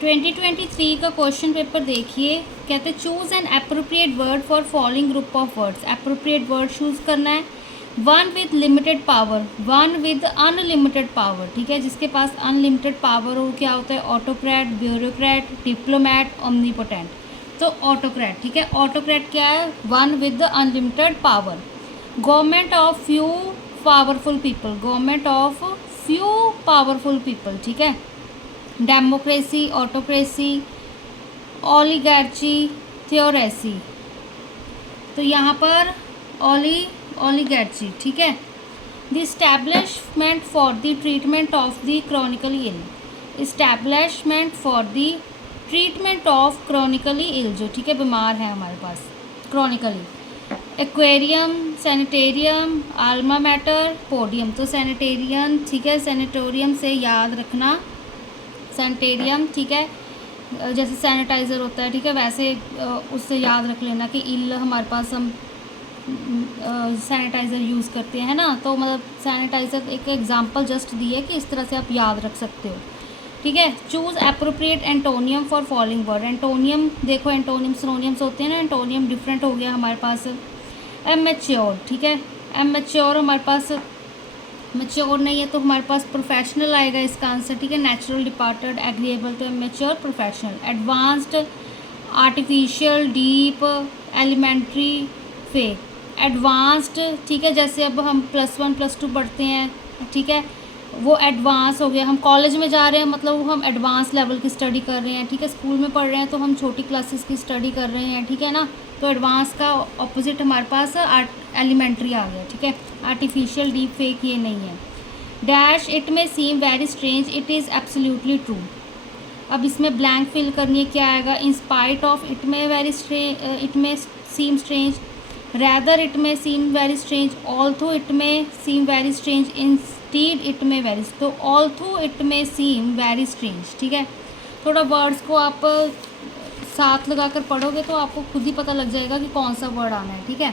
2023 का question paper देखिए। कहते हैं choose an appropriate word for following group of words. Appropriate word choose करना है। One with limited power, one with unlimited power, ठीक है। जिसके पास अनलिमिटेड पावर हो क्या होता है? Autocrat, bureaucrat, diplomat, omnipotent. तो ऑटोक्रेट, ठीक है। ऑटोक्रेट क्या है? One with unlimited power. Government of few powerful people, government of few powerful people, ठीक है। Democracy, autocracy, oligarchy, theocracy. तो यहाँ पर ओलिगार्ची, ठीक है। The establishment for the treatment of the chronically ill, establishment for the treatment of chronically ill, जो ठीक है बीमार है हमारे पास chronically. Aquarium, sanitarium, alma mater, podium. तो सैनिटेरियम, ठीक है, सैनिटोरियम से याद रखना, सैनिटेरियम, ठीक है। जैसे सैनिटाइज़र होता है, ठीक है, वैसे उससे याद रख लेना कि इल हमारे पास हम सैनिटाइज़र यूज़ करते हैं ना। तो मतलब सैनिटाइज़र एक एग्जांपल जस्ट दी है कि इस तरह से आप याद रख सकते हो, ठीक है। Choose appropriate antonym for following word. Antonym देखो, एंटोनियम सिनोनियम्स होते हैं ना। एंटोनियम डिफरेंट हो गया हमारे पास। एमेच्योर, ठीक है। एमेच्योर हमारे पास मैच्योर नहीं है तो हमारे पास प्रोफेशनल आएगा इसका आंसर, ठीक है। नेचुरल, डिपार्टेड, एग्रीएबल, तो mature, professional. Advanced, artificial, deep, elementary, fake. Advanced, ठीक है, जैसे अब हम +1 +2 पढ़ते हैं, ठीक है, वो एडवांस हो गया। हम कॉलेज में जा रहे हैं मतलब हम एडवांस लेवल की स्टडी कर रहे हैं, ठीक है। स्कूल में पढ़ रहे हैं तो हम छोटी क्लासेस की स्टडी कर रहे हैं, ठीक है ना। तो एडवांस का ऑपोजिट हमारे पास एलिमेंट्री आ गया, ठीक है। आर्टिफिशियल, डीप फेक ये नहीं है। डैश, इट में seem very strange, it is absolutely true. अब इसमें ब्लैंक फिल करनी है, क्या आएगा? इन स्पाइट ऑफ, इट में वेरी स्ट्रेंज, इट में सीम स्ट्रेंज। रैदर, इट में seem very strange. Although, it में seem very strange. Instead, it में वेरी, तो ऑल्थो इट में सीम वेरी स्ट्रेंज, ठीक है। थोड़ा वर्ड्स को आप साथ लगाकर पढ़ोगे तो आपको खुद ही पता लग जाएगा कि कौन सा वर्ड आना है, ठीक है।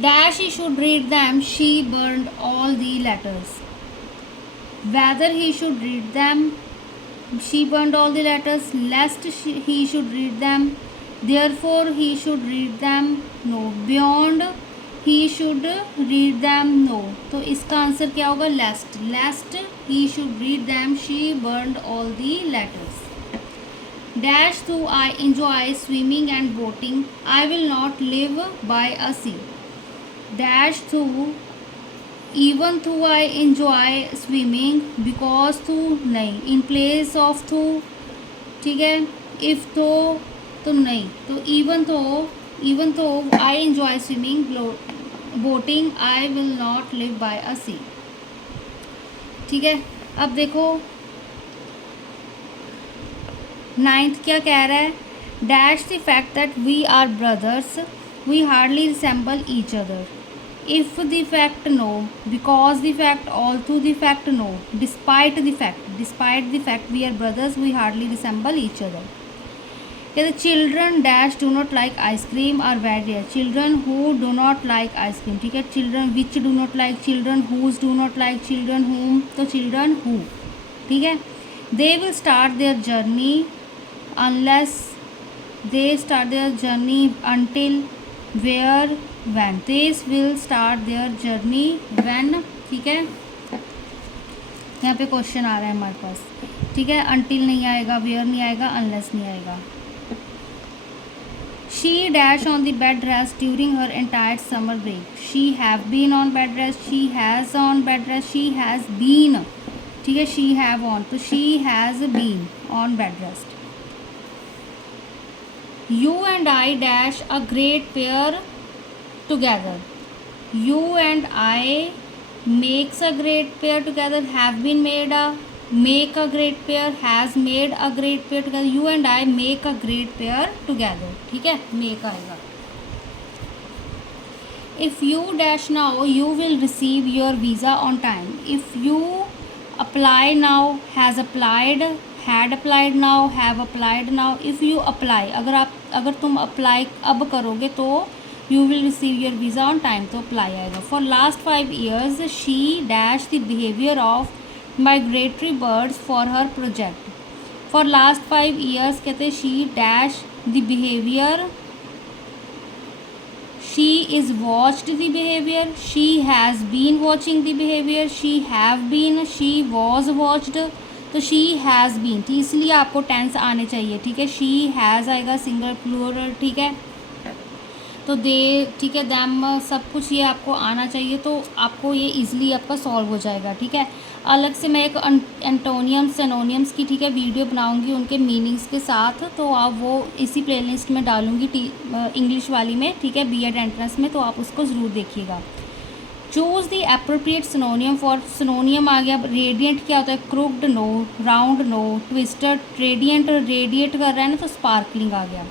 Dash, he should read them, she burned all the letters. Weather he should read them, she burned all the letters, lest he should read them, therefore he should read them, no, beyond he should read them, no। तो इसका answer क्या होगा? lest, lest he should read them, she burned all the letters। dash, though I enjoy swimming and boating, I will not live by a sea। dash, though even though I enjoy swimming, because to नहीं, in place of to, ठीक है। if तो नहीं, तो even though I enjoy swimming, boating, I will not live by a sea, ठीक है। अब देखो 9th क्या कह रहा है? Dash the fact that we are brothers, we hardly resemble each other. If the fact, no, because the fact, although the fact, no, despite the fact we are brothers, we hardly resemble each other। कहते children dash do not like ice cream are very rare। children who do not like ice cream, ठीक है। children which do not like, children whose do not like, children whom, तो children who, ठीक है। they will start their journey unless, they start their journey until, where, when। this will start their journey when, ठीक है। यहाँ पे question आ रहा है हमारे पास, ठीक है। until नहीं आएगा, where नहीं आएगा, unless नहीं आएगा। she dash on the bed rest during her entire summer break। she have been on bed rest, she has on bed rest, she has been, ठीक है। she have on, तो she has been on bed rest। you and I dash a great pair together। you and I makes a great pair together, have been made a, make a great pair, has made a great pair together। you and I make a great pair together, ठीक है। make आएगा। if you dash now, you will receive your visa on time। if you apply now, has applied, had applied now, have applied now। if you apply, अगर तुम apply अब करोगे तो you will receive your visa on time, तो apply आएगा। for last 5 years she dash the behavior of migratory birds for her project। For last 5 years कहते हैं she dash the behaviour, she is watched the behaviour, she has been watching the behaviour, she have been, she was watched, तो she has been, ठीक, इसलिए आपको tense आने चाहिए, ठीक है। शी हैज़ आएगा सिंगल प्लूरल, ठीक है। तो दे, ठीक है, दैम, सब कुछ ये आपको आना चाहिए, तो आपको ये इजीली आपका सॉल्व हो जाएगा, ठीक है। अलग से मैं एक एंटोनियम्स सिनोनियम्स की, ठीक है, वीडियो बनाऊंगी उनके मीनिंग्स के साथ, तो आप वो इसी प्लेलिस्ट में डालूंगी इंग्लिश वाली में, ठीक है, बीएड एंट्रेंस में, तो आप उसको ज़रूर देखिएगा। Choose the appropriate synonym for, synonym आ गया। रेडियंट क्या होता है? Crooked no, round no, twisted, radiant radiate कर रहा है ना, तो स्पार्कलिंग आ गया।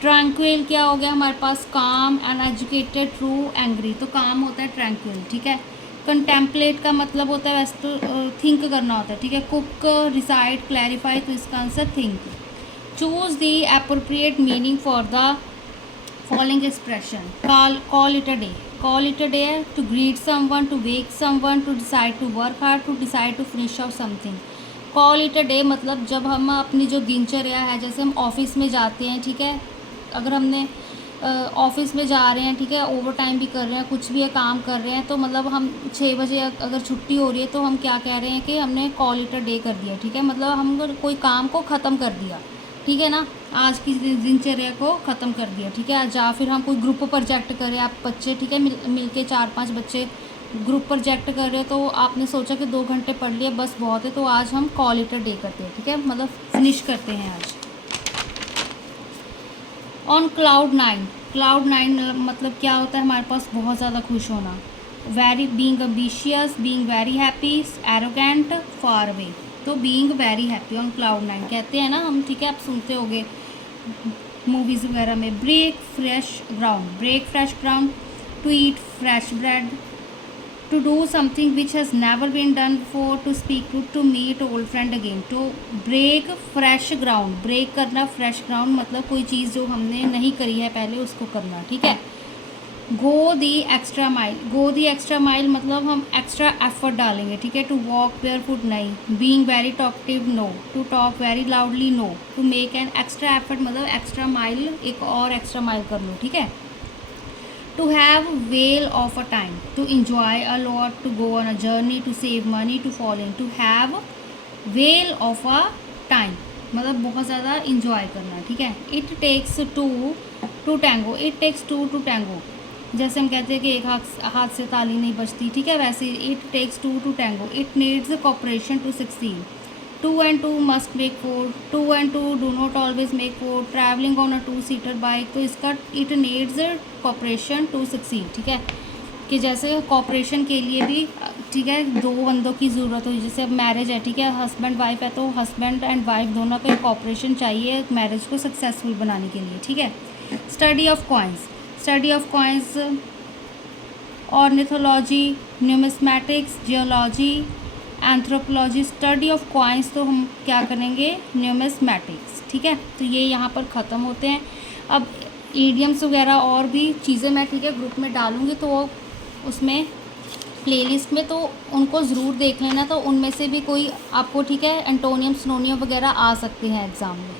ट्रैंक्विल क्या हो गया हमारे पास? काम, अनएजुकेटेड, ट्रू, एंग्री, तो काम होता है ट्रैंक्विल, ठीक है। कंटेम्पलेट का मतलब होता है वैसे तो थिंक करना होता है, ठीक है। कुक, रिसाइड, क्लैरिफाई, तो इसका answer think. Choose the appropriate meaning for the following expression. Call it a day, call it a day, to greet someone, to wake someone, to decide to work hard, to decide to finish off something. Call it a day मतलब जब हम अपनी जो दिनचर्या है, जैसे हम office में जाते हैं, ठीक है, अगर हमने ऑफिस में जा रहे हैं, ठीक है, ओवर टाइम भी कर रहे हैं, कुछ भी है, काम कर रहे हैं, तो मतलब हम 6 बजे अगर छुट्टी हो रही है तो हम क्या कह रहे हैं कि हमने कॉल इट अ डे कर दिया, ठीक है, मतलब हम कोई काम को ख़त्म कर दिया, ठीक है ना, आज की दिनचर्या को ख़त्म कर दिया, ठीक है। या फिर हम कोई ग्रुप प्रोजेक्ट करें, आप बच्चे, ठीक है, मिल के 4-5 बच्चे ग्रुप प्रोजेक्ट कर रहे हो, तो आपने सोचा कि 2 घंटे पढ़ लिए बस बहुत है, तो आज हम कॉल इट अ डे करते हैं, ठीक है, मतलब फिनिश करते हैं आज। ऑन क्लाउड 9, क्लाउड 9 मतलब क्या होता है? हमारे पास बहुत ज़्यादा खुश होना। Very, being ambitious, being very happy, arrogant, far away, तो being very happy on cloud 9 कहते हैं ना हम, ठीक है, आप सुनते होंगे मूवीज़ वगैरह में। Break fresh ground, break fresh ground, to eat fresh bread, to do something which has never been done before, to speak to meet old friend again, तो ब्रेक फ्रेश ग्राउंड, ब्रेक करना, fresh ground मतलब कोई चीज़ जो हमने नहीं करी है पहले उसको करना, ठीक है। Go the extra mile, go the extra mile मतलब हम एक्स्ट्रा एफर्ट डालेंगे, ठीक है। टू वॉक बेयर फुट नहीं। Being very talkative no, to talk very loudly no, to make an extra effort मतलब एक्स्ट्रा माइल, एक और एक्स्ट्रा माइल कर लो, ठीक है। To have whale of a time, to enjoy a lot, to go on a journey, to save money, to fall in, to have whale of a time मतलब बहुत ज़्यादा enjoy करना, ठीक है। It takes two to tango, it takes two to tango, जैसे हम कहते हैं कि एक हाथ से ताली नहीं बजती, ठीक है, वैसे it takes two to tango. It needs cooperation to succeed, 2 and 2 must make 4, 2 and 2 do not always make 4, travelling on a 2-seater bike, तो इसका it needs cooperation to succeed, ठीक है, कि जैसे कॉपरेशन के लिए भी, ठीक है, 2 बंदों की ज़रूरत हुई, जैसे अब मैरिज है, ठीक है, हस्बैंड वाइफ है, तो हस्बैंड एंड वाइफ दोनों का कॉपरेशन चाहिए मैरिज को सक्सेसफुल बनाने के लिए, ठीक है। Study of coins, study of coins, ornithology, numismatics, geology, anthropology. Study of coins तो हम क्या करेंगे? न्यूमिस्मैटिक्स, ठीक है। तो ये यहाँ पर ख़त्म होते हैं। अब ईडियम्स वगैरह और भी चीज़ें मैं, ठीक है, ग्रुप में डालूँगी, तो वो उसमें प्लेलिस्ट में, तो उनको ज़रूर देख लेना, तो उनमें से भी कोई आपको, ठीक है, एंटोनियम सिनोनियम वगैरह आ सकते हैं एग्ज़ाम में।